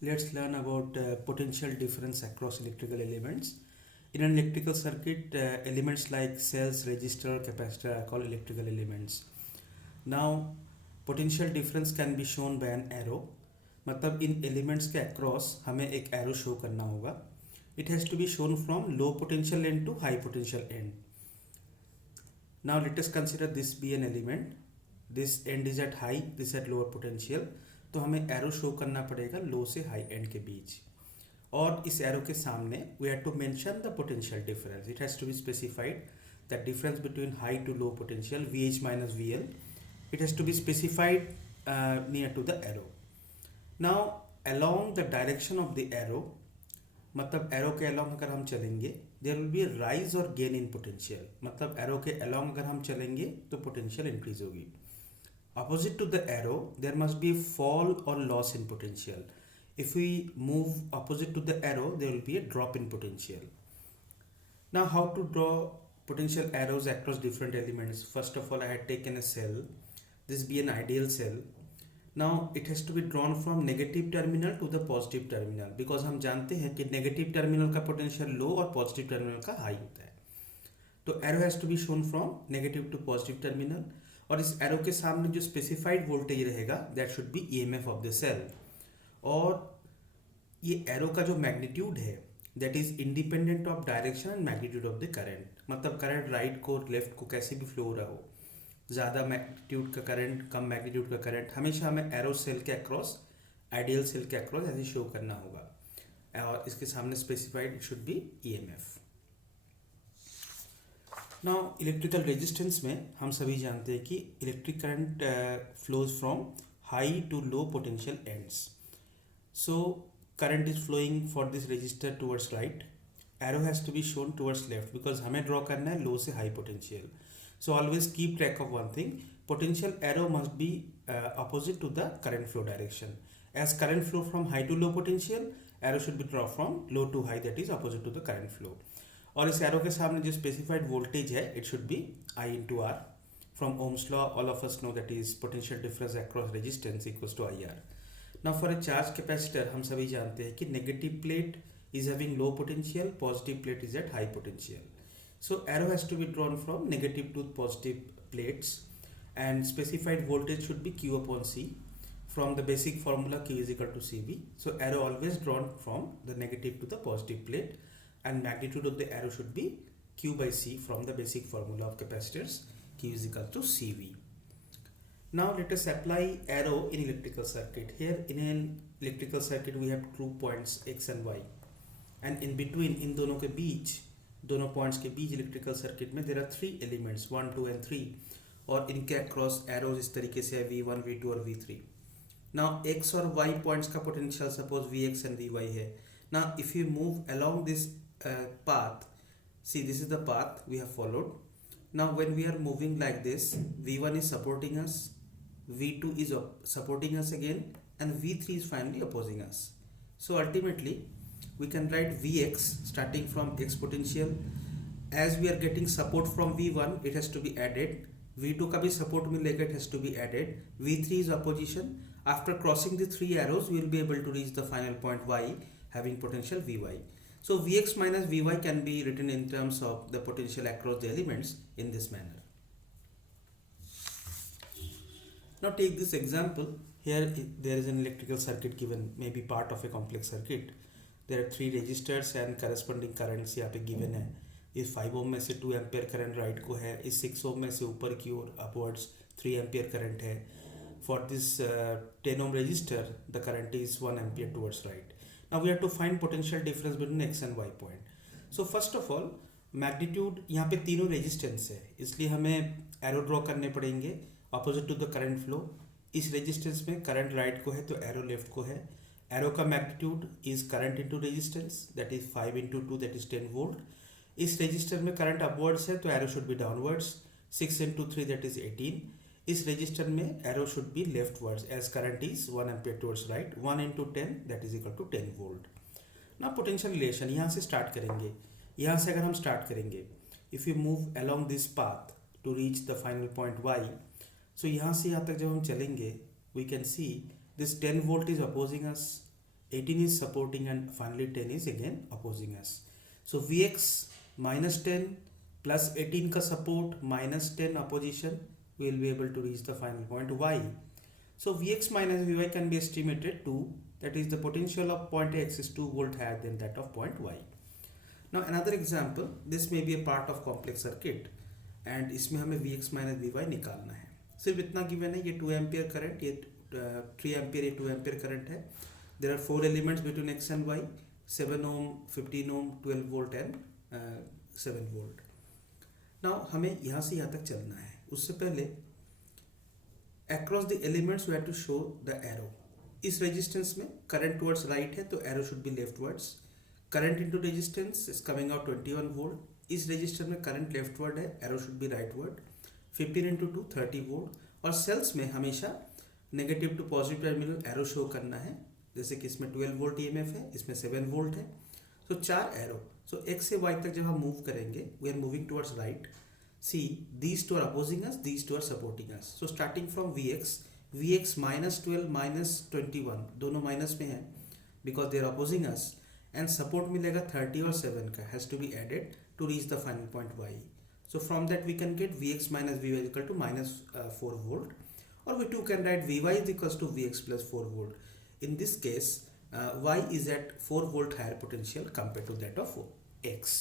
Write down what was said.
Let's learn about potential difference across electrical elements. In an electrical circuit, elements like cells, resistor, capacitor are called electrical elements. Now, potential difference can be shown by an arrow. मतलब इन elements के across हमें एक arrow show करना होगा. It has to be shown from low potential end to high potential end. Now let us consider this be an element. This end is at high, this at lower potential. तो हमें arrow show करना पड़ेगा लो से high and के बीच. और इस arrow के सामने we have to mention the potential difference. It has to be specified the difference between high to low potential VH minus VL. It has to be specified near to the arrow. Now along the direction of the arrow, मतलब एरो के along अगर हम चलेंगे there will be a rise or gain in potential. मतलब एरो के along अगर हम चलेंगे तो potential increase होगी. Opposite to the arrow, there must be fall or loss in potential. If we move opposite to the arrow, there will be a drop in potential. Now, how to draw potential arrows across different elements? First of all, I had taken a cell. This be an ideal cell. Now, it has to be drawn from negative terminal to the positive terminal because हम जानते हैं कि negative terminal का potential low और positive terminal का high होता है. तो arrow has to be shown from negative to positive terminal. और इस एरो के सामने जो स्पेसिफाइड वोल्टेज रहेगा that should be EMF of the cell. और ये एरो का जो मैग्नीट्यूड है that is independent of direction and magnitude of the current. मतलब करंट राइट को लेफ्ट को कैसे भी फ्लो हो रहा हो, ज़्यादा मैग्नीट्यूड का करंट कम मैग्नीट्यूड का करंट, हमेशा हमें एरो सेल के अक्रॉस आइडियल सेल के अक्रॉस ऐसे शो करना होगा. और इसके सामने specified it should be EMF. Now electrical resistance में हम सभी जानते हैं कि electric current flows from high to low potential ends. So current is flowing for this resistor towards right. Arrow has to be shown towards left because हमें draw करना है लो से high potential. So always keep track of one thing, potential arrow must be opposite to the current flow direction. As current flow from high to low potential, arrow should be drawn from low to high, that is opposite to the current flow. और इस arrow के सामने जो specified voltage है it should be I into R. From Ohm's law all of us know that is potential difference across resistance equals to IR. Now for a charge capacitor हम सभी जानते हैं कि negative plate is having low potential, positive plate is at high potential. So arrow has to be drawn from negative to positive plates and specified voltage should be Q upon C. From the basic formula Q is equal to CV. So arrow always drawn from the negative to the positive plate and magnitude of the arrow should be Q by C from the basic formula of capacitors Q is equal to CV. Now let us apply arrow in electrical circuit. Here in an electrical circuit we have 2 points X and Y and in between इन दोनों के बीच, दोनों पॉइंट्स के बीच electrical circuit में there are 3 elements 1, 2 and 3. और इनके across arrows इस तरीके से है V1, V2 और V3. नाउ X और Y पॉइंट्स का potential suppose Vx and Vy है. Now if you move along this path, see this is the path we have followed. Now when we are moving like this, V1 is supporting us, V2 is supporting us again and V3 is finally opposing us. So ultimately we can write Vx starting from X potential. As we are getting support from V1 it has to be added, V2 का भी सपोर्ट मिलेगा, it has to be added, V3 is opposition. After crossing the 3 arrows we will be able to reach the final point Y having potential Vy. So Vx minus Vy can be written in terms of the potential across the elements in this manner. Now take this example. Here there is an electrical circuit given, maybe part of a complex circuit. There are 3 resistors and corresponding currents यहाँ पे given है. इस 5 ओम में से 2 ampere current right को है, इस 6 ओम में से ऊपर की ओर अपवर्ड्स 3 एम्पियर करंट है. For this 10 ohm resistor the current is 1 ampere towards right. Now we have to find potential difference between X and Y point. So first of all magnitude, यहाँ पे तीनों रेजिस्टेंस है इसलिए हमें एरो ड्रॉ करने पड़ेंगे opposite to the current flow. इस resistance में करंट राइट को है तो एरो लेफ्ट को है. एरो का magnitude is current into resistance that is 5 into 2 that is 10 volt. इस रजिस्टर में करंट अपवर्ड्स है तो arrow should be downwards, 6 into 3 that is 18. इस रजिस्टर में arrow should be leftwards as current is 1 ampere towards right. 1 इंटू 10 that is equal to 10 volt. ना potential relation यहाँ से स्टार्ट करेंगे. यहाँ से अगर हम स्टार्ट करेंगे, if you move along this path to reach the final point Y, so यहाँ से यहाँ तक जब हम चलेंगे we can see this 10 volt is opposing us, 18 is supporting, and finally 10 is again opposing us. So Vx minus 10 plus 18 का support minus 10 opposition, we will be able to reach the final point y. So Vx minus Vy can be estimated to, that is the potential of point x is 2 volt higher than that of point y. Now another example, this may be a part of complex circuit and इसमें हमें Vx minus Vy निकालना है. सिर्फ इतना गिवन है, ये 2 ampere current, ये 3 एम्पियर, ये 2 एम्पियर करंट है. There are 4 elements between x and y, 7 ohm, 15 ohm, 12 volt and 7 volt. Now हमें यहाँ से यहाँ तक चलना है. उससे पहले across the elements we have to show the arrow. इस रेजिस्टेंस में करंट टुवर्ड्स राइट है तो arrow should be leftwards. Current into resistance is coming out 21 volt. इस रेजिस्टर में करंट लेफ्टवर्ड है, arrow should be rightward. 15 into 2 30 volt. और cells में हमेशा negative to positive terminal arrow show करना है. जैसे कि इसमें 12 वोल्ट ईएमएफ है, इसमें 7 वोल्ट है. तो 4 एरो. सो एक्स से वाई तक जब हम मूव करेंगे, we are moving towards right. See these two are opposing us, these two are supporting us. So starting from Vx minus 12 minus 21 दोनों माइनस में है because they are opposing us. And support मिलेगा 30 और 7 का, has to be added to reach the final point y. So from that we can get Vx minus Vy is equal to minus 4 volt, or we too can write Vy is equals to Vx plus 4 volt. In this case, y is at 4 volt higher potential compared to that of x.